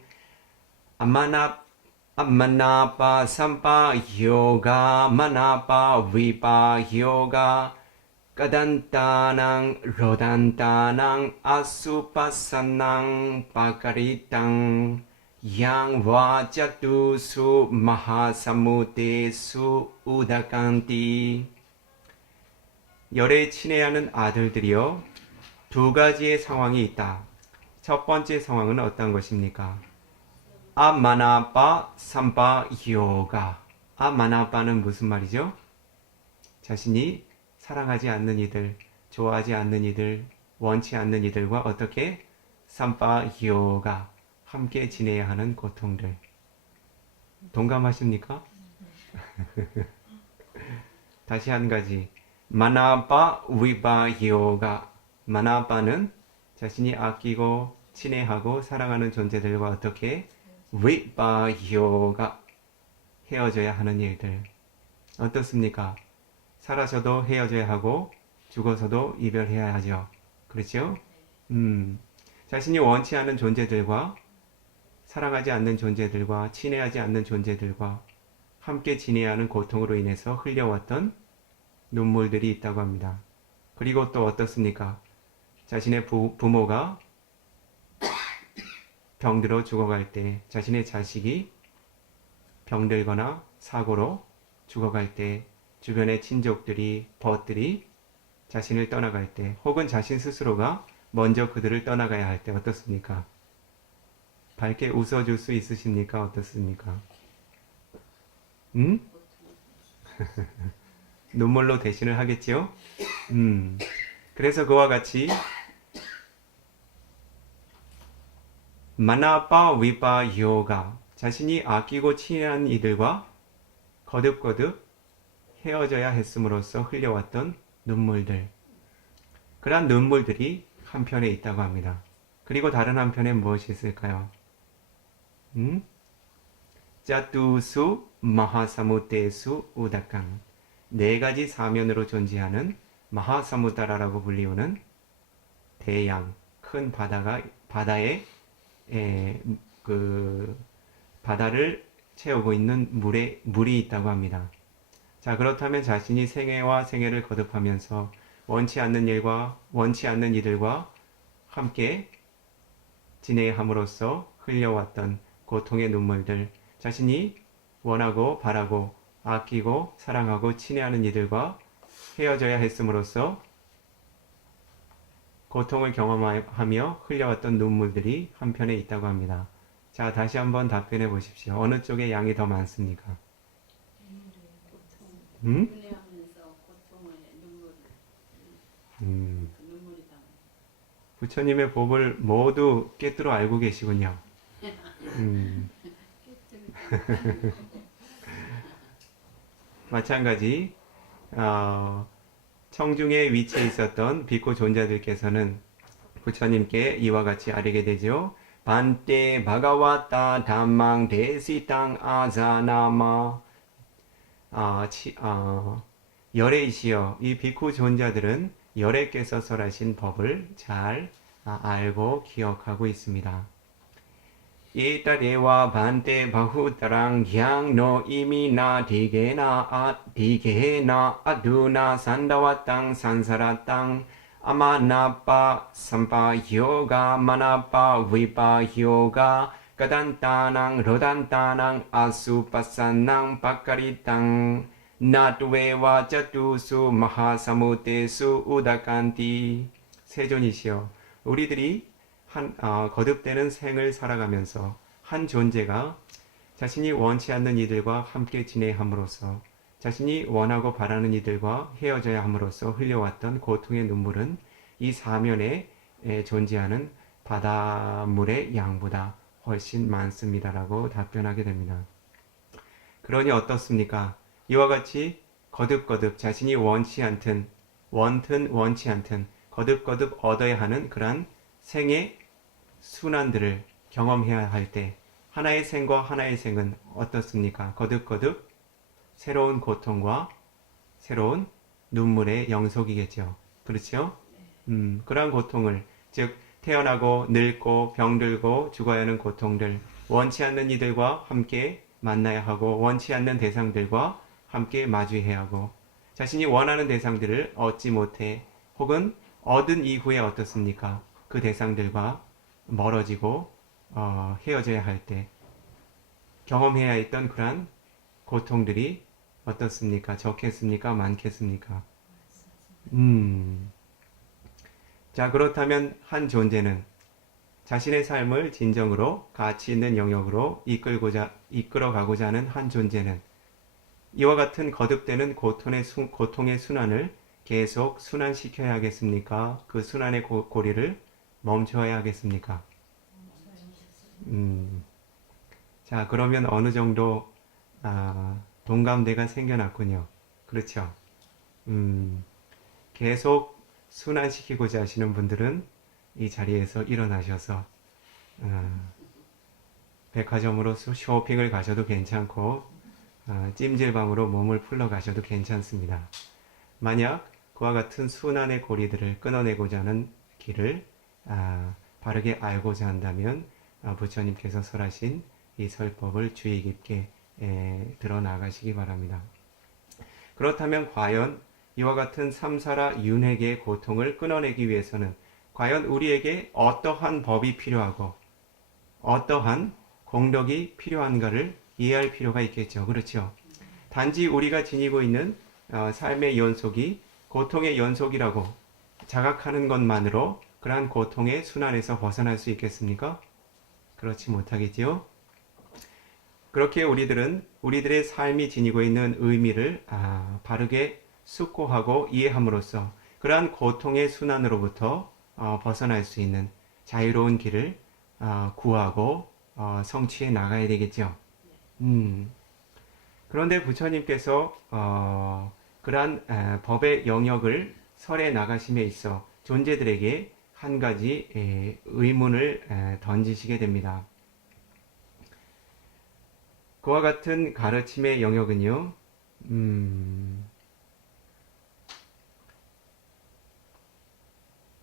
아마나파 삼파 요가 마나파 위파 요가 까단따낭 로단따낭 아수파산낭 파카리땅 양와자투수 마하사무테수 우다칸티 열에 친애하는 아들들이여 두 가지의 상황이 있다. 첫 번째 상황은 어떤 것입니까? 아마나파 삼파 요가 아마나파는 무슨 말이죠? 자신이 사랑하지 않는 이들, 좋아하지 않는 이들, 원치 않는 이들과 어떻게 삼파 요가 함께 지내야 하는 고통들. 동감하십니까? 다시 한 가지. 마나파 위바 요가. 마나파는 자신이 아끼고 친애하고 사랑하는 존재들과 어떻게 위바 요가 헤어져야 하는 일들. 어떻습니까? 살아서도 헤어져야 하고 죽어서도 이별해야 하죠. 그렇죠? 자신이 원치 않는 존재들과 사랑하지 않는 존재들과 친애하지 않는 존재들과 함께 지내야 하는 고통으로 인해서 흘려왔던 눈물들이 있다고 합니다. 그리고 또 어떻습니까? 자신의 부모가 병들어 죽어갈 때, 자신의 자식이 병들거나 사고로 죽어갈 때, 주변의 친족들이, 벗들이 자신을 떠나갈 때, 혹은 자신 스스로가 먼저 그들을 떠나가야 할 때 어떻습니까? 밝게 웃어줄 수 있으십니까? 어떻습니까? 눈물로 대신을 하겠지요? 그래서 그와 같이 마나파 위파 요가 자신이 아끼고 친애한 이들과 거듭거듭 헤어져야 했음으로써 흘려왔던 눈물들. 그러한 눈물들이 한편에 있다고 합니다. 그리고 다른 한편에 무엇이 있을까요? 짜투수 마하사무테수 우다칸 네 가지 사면으로 존재하는 마하사무타라라고 불리우는 대양, 큰 바다에 바다를 채우고 있는 물이 있다고 합니다. 자, 그렇다면 자신이 생애와 생애를 거듭하면서 원치 않는 일과 원치 않는 이들과 함께 지내함으로써 흘려왔던 고통의 눈물들, 자신이 원하고 바라고 아끼고 사랑하고 친애하는 이들과 헤어져야 했음으로써 고통을 경험하며 흘려왔던 눈물들이 한편에 있다고 합니다. 자, 다시 한번 답변해 보십시오. 어느 쪽에 양이 더 많습니까? 분해하면서 고통을 눈물이 다. 부처님의 법을 모두 꿰뚫어 알고 계시군요. 마찬가지 청중에 위치해 있었던 비코 존자들께서는 부처님께 이와 같이 아뢰게 되죠. 반테 바가와타 담망 데시땅 아자나마 열애이시여 이 비코 존자들은 열애께서 설하신 법을 잘 알고 기억하고 있습니다. 이따레와 반테 바후따랑 향노 이미나 디게나 아두나 산다와 땅 산사라 땅 아마나파 삼파 요가 마나파 위파 요가 까단따낭 로단따낭 아수파산낭 파카리 땅 나투웨와 자투수 마하사무테수 우다칸티 세존이시여 우리들이 거듭되는 생을 살아가면서 한 존재가 자신이 원치 않는 이들과 함께 지내함으로써 자신이 원하고 바라는 이들과 헤어져야 함으로써 흘려왔던 고통의 눈물은 이 사면에 존재하는 바닷물의 양보다 훨씬 많습니다라고 답변하게 됩니다. 그러니 어떻습니까? 이와 같이 거듭거듭 자신이 원치 않든 원든 원치 않든 거듭거듭 얻어야 하는 그러한 생의 순환들을 경험해야 할 때 하나의 생과 하나의 생은 어떻습니까? 거듭거듭 새로운 고통과 새로운 눈물의 영속이겠죠. 그렇죠? 그러한 고통을 즉 태어나고 늙고 병들고 죽어야 하는 고통들 원치 않는 이들과 함께 만나야 하고 원치 않는 대상들과 함께 마주해야 하고 자신이 원하는 대상들을 얻지 못해 혹은 얻은 이후에 어떻습니까? 그 대상들과 멀어지고 헤어져야 할 때 경험해야 했던 그러한 고통들이 어떻습니까? 적겠습니까? 많겠습니까? 자, 그렇다면 한 존재는 자신의 삶을 진정으로 가치 있는 영역으로 이끌어가고자 하는 한 존재는 이와 같은 거듭되는 고통의 순환을 계속 순환시켜야 하겠습니까? 그 순환의 고리를 멈춰야 하겠습니까? 자, 그러면 어느 정도 동감대가 생겨났군요. 그렇죠? 계속 순환시키고자 하시는 분들은 이 자리에서 일어나셔서 백화점으로 쇼핑을 가셔도 괜찮고 찜질방으로 몸을 풀러 가셔도 괜찮습니다. 만약 그와 같은 순환의 고리들을 끊어내고자 하는 길을 바르게 알고자 한다면 부처님께서 설하신 이 설법을 주의 깊게 들어나가시기 바랍니다. 그렇다면 과연 이와 같은 삼사라 윤회계의 고통을 끊어내기 위해서는 과연 우리에게 어떠한 법이 필요하고 어떠한 공덕이 필요한가를 이해할 필요가 있겠죠. 그렇죠? 단지 우리가 지니고 있는 삶의 연속이 고통의 연속이라고 자각하는 것만으로 그러한 고통의 순환에서 벗어날 수 있겠습니까? 그렇지 못하겠지요. 그렇게 우리들은 우리들의 삶이 지니고 있는 의미를 바르게 숙고하고 이해함으로써 그러한 고통의 순환으로부터 벗어날 수 있는 자유로운 길을 구하고 성취해 나가야 되겠죠. 그런데 부처님께서 그러한 법의 영역을 설해 나가심에 있어 존재들에게 한 가지 의문을 던지시게 됩니다. 그와 같은 가르침의 영역은요,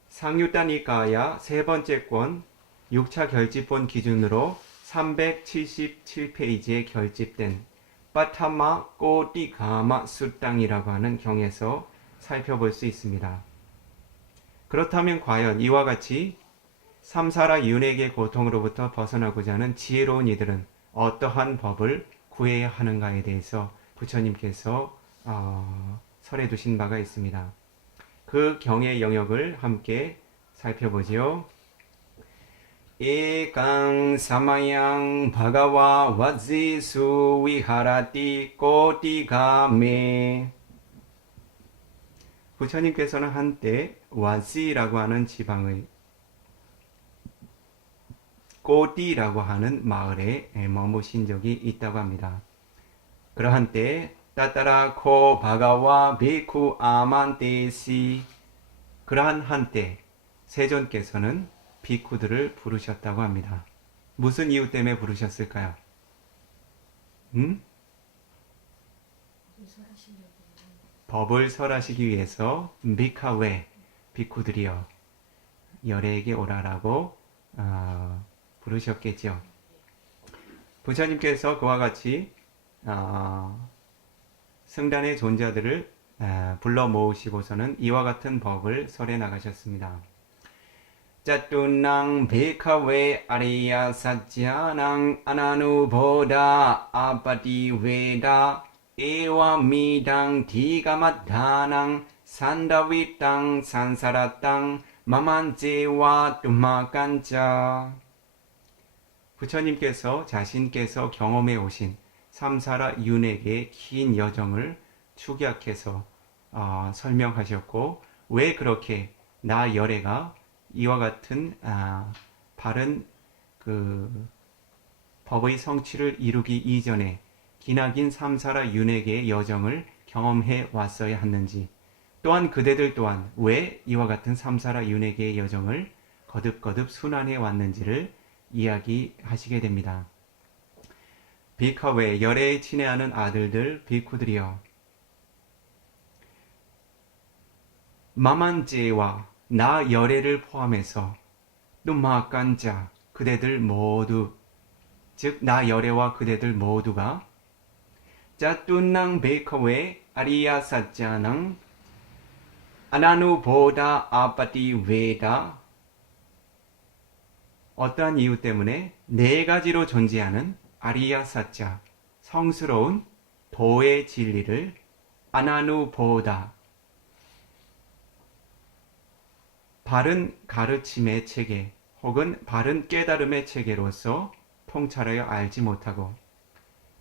상유다니까야 세 번째 권 6차 결집본 기준으로 377페이지에 결집된 빠타마 꼬띠가마 수땅이라고 하는 경에서 살펴볼 수 있습니다. 그렇다면 과연 이와 같이 삼사라 윤회계 고통으로부터 벗어나고자 하는 지혜로운 이들은 어떠한 법을 구해야 하는가에 대해서 부처님께서 설해 두신 바가 있습니다. 그 경의 영역을 함께 살펴보지요. 에강 사마양 바가와 와지수 위하라티 꼬티가메. 부처님께서는 한때 와지라고 하는 지방의 꼬티라고 하는 마을에 머무신 적이 있다고 합니다. 그러한 때 따따라 코 바가와 베쿠 아만테시, 그러한 한때 세존께서는 비쿠들을 부르셨다고 합니다. 무슨 이유 때문에 부르셨을까요? 법을 설하시기 위해서 비카웨, 비쿠들이여 열애에게 오라라고 부르셨겠죠. 부처님께서 그와 같이 승단의 존재들을 불러 모으시고서는 이와 같은 법을 설해 나가셨습니다. 짜뚜낭 베카웨 아리야 사짜낭 아나누보다 아파티웨다 에와미당 디가마다낭 산다위땅 산사라땅 마만제와 뚜마간자. 부처님께서 자신께서 경험해 오신 삼사라 윤회계의 긴 여정을 축약해서 설명하셨고, 왜 그렇게 나 열애가 이와 같은 바른 그 법의 성취를 이루기 이전에 기나긴 삼사라 윤회계의 여정을 경험해 왔어야 했는지, 또한 그대들 또한 왜 이와 같은 삼사라 윤회계의 여정을 거듭거듭 순환해 왔는지를 이야기하시게 됩니다. 비카웨 열애에 친애하는 아들들 비쿠들이여, 마만제와 나 열애를 포함해서 또 마간자 그대들 모두, 즉 나 열애와 그대들 모두가 짜뚜낭 베이커웨 아리야 사짜낭 아나누보다 아파티 웨다, 어떠한 이유 때문에 네 가지로 존재하는 아리야 사짜 성스러운 도의 진리를 아나누보다 바른 가르침의 체계 혹은 바른 깨달음의 체계로서 통찰하여 알지 못하고,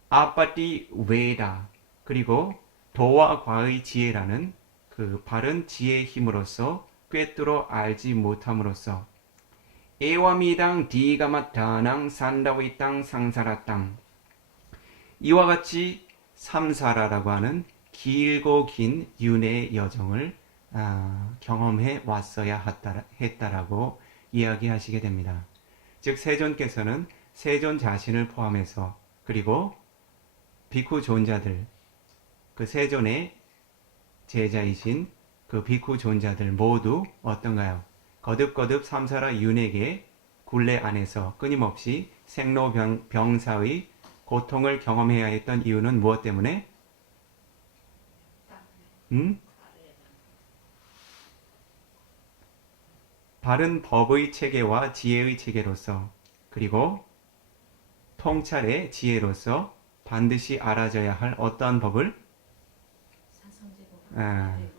아파티 웨다 그리고 도와 과의 지혜라는 그 바른 지혜의 힘으로써 꿰뚫어 알지 못함으로써 에와미당 디가마타낭 산다위땅 상사라땅, 이와 같이 삼사라라고 하는 길고 긴 윤회의 여정을 경험해 왔어야 했다라고 이야기하시게 됩니다. 즉 세존께서는 세존 자신을 포함해서 그리고 비쿠 존자들, 그 세존의 제자이신 그 비쿠 존자들 모두 어떤가요? 거듭거듭 삼사라 윤회계 굴레 안에서 끊임없이 생로병사의 고통을 경험해야 했던 이유는 무엇 때문에? 바른 법의 체계와 지혜의 체계로서 그리고 통찰의 지혜로서 반드시 알아져야 할 어떠한 법을? 사성제법.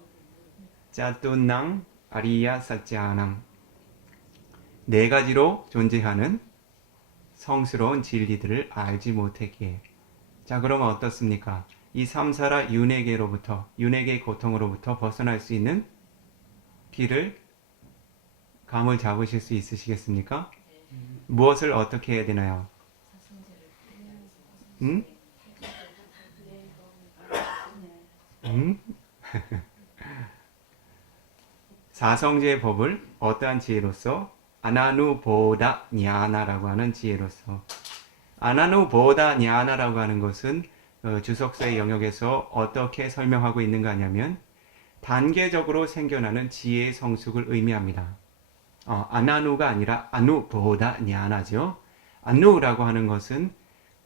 짜뚜낭 아리야 사짜낭, 네 가지로 존재하는 성스러운 진리들을 알지 못했기에. 자, 그러면 어떻습니까? 이 삼사라 윤회계로부터, 윤회계의 고통으로부터 벗어날 수 있는 길을 감을 잡으실 수 있으시겠습니까? 무엇을 어떻게 해야 되나요? 사성제를 사성제의 법을 어떠한 지혜로서? 아나누보다 냐나라고 하는 지혜로서. 아나누보다 냐나라고 하는 것은 주석서의 영역에서 어떻게 설명하고 있는가 하냐면 단계적으로 생겨나는 지혜의 성숙을 의미합니다. 아나누가 아니라 아누보다 냐나죠. 아누라고 하는 것은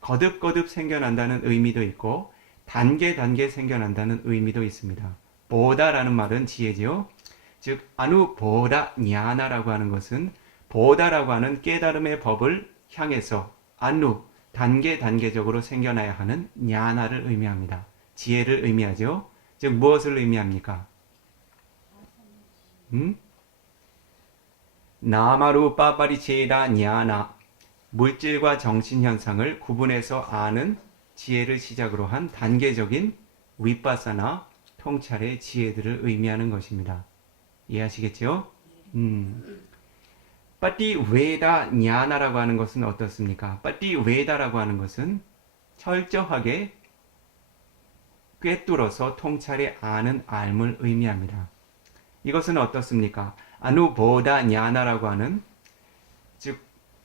거듭거듭 생겨난다는 의미도 있고 단계 생겨난다는 의미도 있습니다. 보다라는 말은 지혜죠. 즉 아누보다 냐나라고 하는 것은 보다라고 하는 깨달음의 법을 향해서 아누 단계적으로 생겨나야 하는 냐나를 의미합니다. 지혜를 의미하죠. 즉 무엇을 의미합니까? 나마루 빠빠리체이다 냐나, 물질과 정신현상을 구분해서 아는 지혜를 시작으로 한 단계적인 윗바사나 통찰의 지혜들을 의미하는 것입니다. 이해하시겠죠? 빠띠 웨다 냐나라고 하는 것은 어떻습니까? 빠띠 웨다라고 하는 것은 철저하게 꿰뚫어서 통찰에 아는 알을 의미합니다. 이것은 어떻습니까? 아누보다 냐나라고 하는, 즉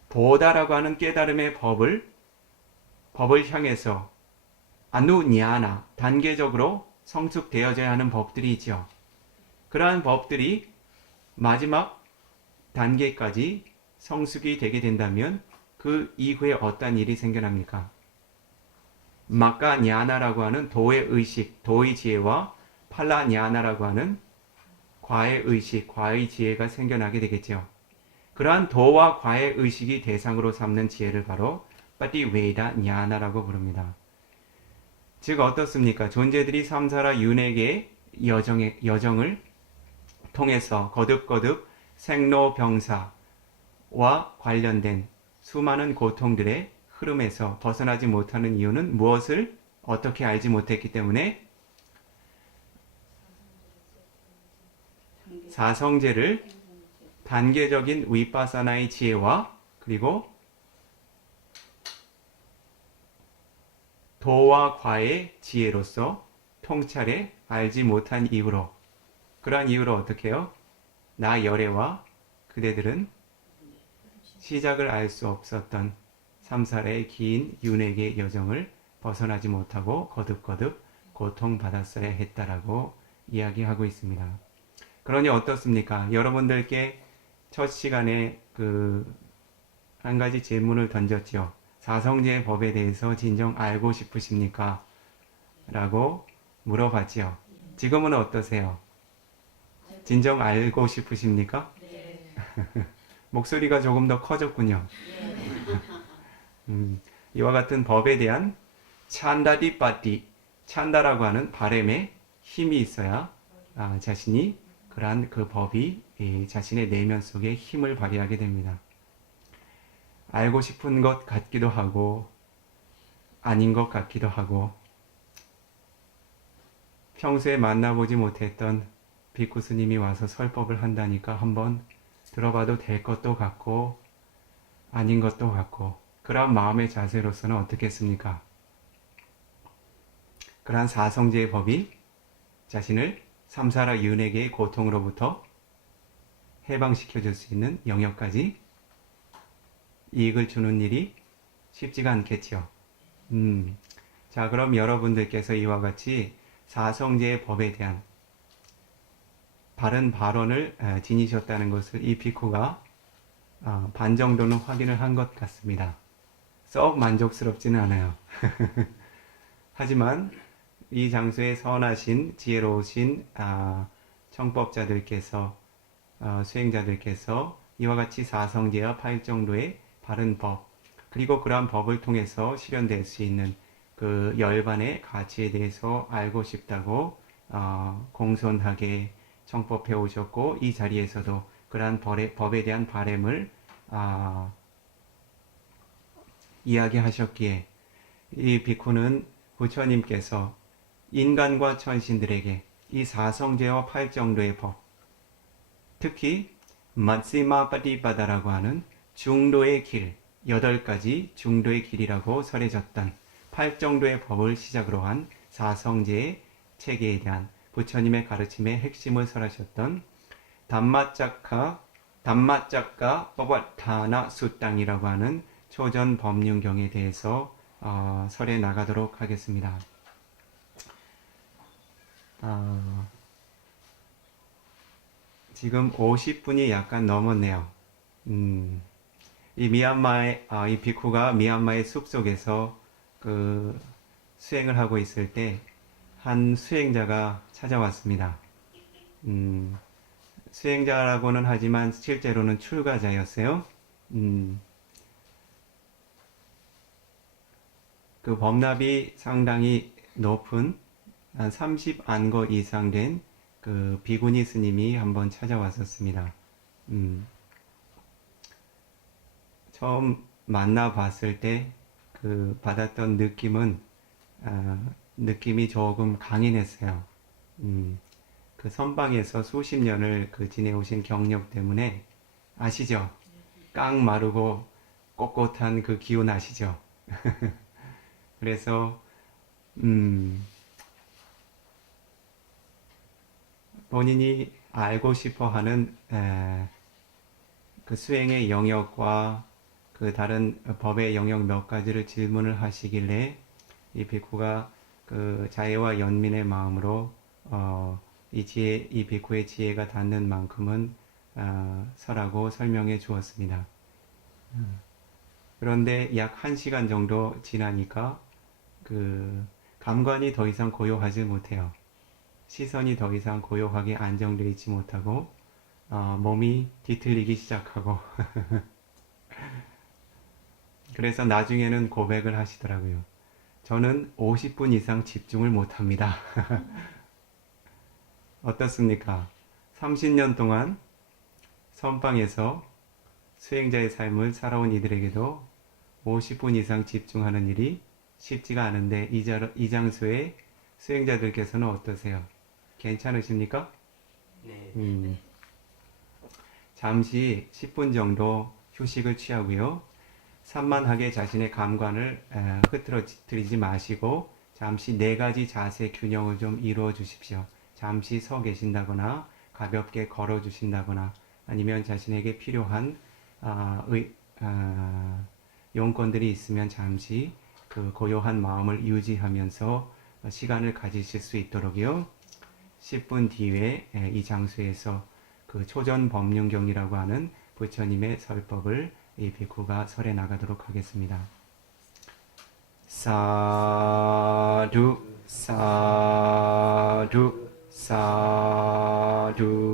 보다라고 하는 깨달음의 법을 향해서 아누냐나 단계적으로 성숙되어져야 하는 법들이 있죠. 그러한 법들이 마지막 단계까지 성숙이 되게 된다면 그 이후에 어떤 일이 생겨납니까? 마카냐나라고 하는 도의 의식, 도의 지혜와 팔라냐나라고 하는 과의 의식, 과의 지혜가 생겨나게 되겠죠. 그러한 도와 과의 의식이 대상으로 삼는 지혜를 바로 빠띠웨이다 냐나라고 부릅니다. 즉 어떻습니까? 존재들이 삼사라 윤회계의 여정을 통해서 거듭거듭 생로병사와 관련된 수많은 고통들의 흐름에서 벗어나지 못하는 이유는 무엇을 어떻게 알지 못했기 때문에? 사성제를 단계적인 윗바사나의 지혜와 그리고 도와 과의 지혜로서 통찰에 알지 못한 이유로 그러한 이유로 어떻게 해요? 나 열애와 그대들은 시작을 알 수 없었던 3살의 긴 윤회의 여정을 벗어나지 못하고 거듭거듭 고통받았어야 했다라고 이야기하고 있습니다. 그러니 어떻습니까? 여러분들께 첫 시간에 한 가지 질문을 던졌죠. 사성제의 법에 대해서 진정 알고 싶으십니까? 라고 물어봤죠. 지금은 어떠세요? 진정 알고 싶으십니까? 네. 목소리가 조금 더 커졌군요. 이와 같은 법에 대한 찬다디빠띠, 찬다라고 하는 바램에 힘이 있어야 자신이 그러한 그 법이 자신의 내면 속에 힘을 발휘하게 됩니다. 알고 싶은 것 같기도 하고 아닌 것 같기도 하고 평소에 만나보지 못했던 비쿠 스님이 와서 설법을 한다니까 한번 들어봐도 될 것도 같고 아닌 것도 같고 그러한 마음의 자세로서는 어떻겠습니까? 그러한 사성제의 법이 자신을 삼사라 윤회계의 고통으로부터 해방시켜 줄 수 있는 영역까지 이익을 주는 일이 쉽지가 않겠지요. 자, 그럼 여러분들께서 이와 같이 사성제의 법에 대한 바른 발언을 지니셨다는 것을 이 비쿠가 반 정도는 확인을 한 것 같습니다. 썩 만족스럽지는 않아요. 하지만 이 장소에 선하신 지혜로우신 청법자들께서 수행자들께서 이와 같이 사성제와 파일정도의 바른 법 그리고 그러한 법을 통해서 실현될 수 있는 그 열반의 가치에 대해서 알고 싶다고 공손하게 청법해 오셨고 이 자리에서도 그러한 법에 대한 바램을 이야기하셨기에 이 비쿠는 부처님께서 인간과 천신들에게 이 사성제와 팔정도의 법 특히 마시마 빠디바다라고 하는 중도의 길 8가지 중도의 길이라고 설해졌던 팔정도의 법을 시작으로 한 사성제의 체계에 대한 부처님의 가르침의 핵심을 설하셨던 담마짝카 빠바타나 수땅이라고 하는 초전 법륜경에 대해서 설해 나가도록 하겠습니다. 지금 50분이 약간 넘었네요. 이 미얀마의 이 비쿠가 미얀마의 숲속에서 수행을 하고 있을 때 한 수행자가 찾아왔습니다. 수행자라고는 하지만 실제로는 출가자였어요. 그 법납이 상당히 높은 한 30안거 이상 된 그 비구니 스님이 한번 찾아왔었습니다. 처음 만나봤을 때 그 받았던 느낌은 느낌이 조금 강인했어요. 그 선방에서 수십 년을 지내오신 경력 때문에 아시죠? 깡 마르고 꼿꼿한 그 기운 아시죠? 그래서 본인이 알고 싶어하는 그 수행의 영역과 그 다른 법의 영역 몇 가지를 질문을 하시길래 이 비쿠가 그 자애와 연민의 마음으로 이 비쿠의 지혜가 닿는 만큼은 설하고 설명해 주었습니다. 그런데 약 1시간 정도 지나니까 그 감관이 더 이상 고요하지 못해요. 시선이 더 이상 고요하게 안정되어 있지 못하고 몸이 뒤틀리기 시작하고 그래서 나중에는 고백을 하시더라고요. 저는 50분 이상 집중을 못합니다. 어떻습니까? 30년 동안 선방에서 수행자의 삶을 살아온 이들에게도 50분 이상 집중하는 일이 쉽지가 않은데 이 장소에 수행자들께서는 어떠세요? 괜찮으십니까? 네. 잠시 10분 정도 휴식을 취하고요. 산만하게 자신의 감관을 흐트러뜨리지 마시고 잠시 4가지 자세 균형을 좀 이루어 주십시오. 잠시 서 계신다거나 가볍게 걸어 주신다거나 아니면 자신에게 필요한 용건들이 있으면 잠시 그 고요한 마음을 유지하면서 시간을 가지실 수 있도록요. 10분 뒤에 이 장소에서 그 초전 법륜경이라고 하는 부처님의 설법을 이 비쿠가 설해 나가도록 하겠습니다. 사두 사두 사두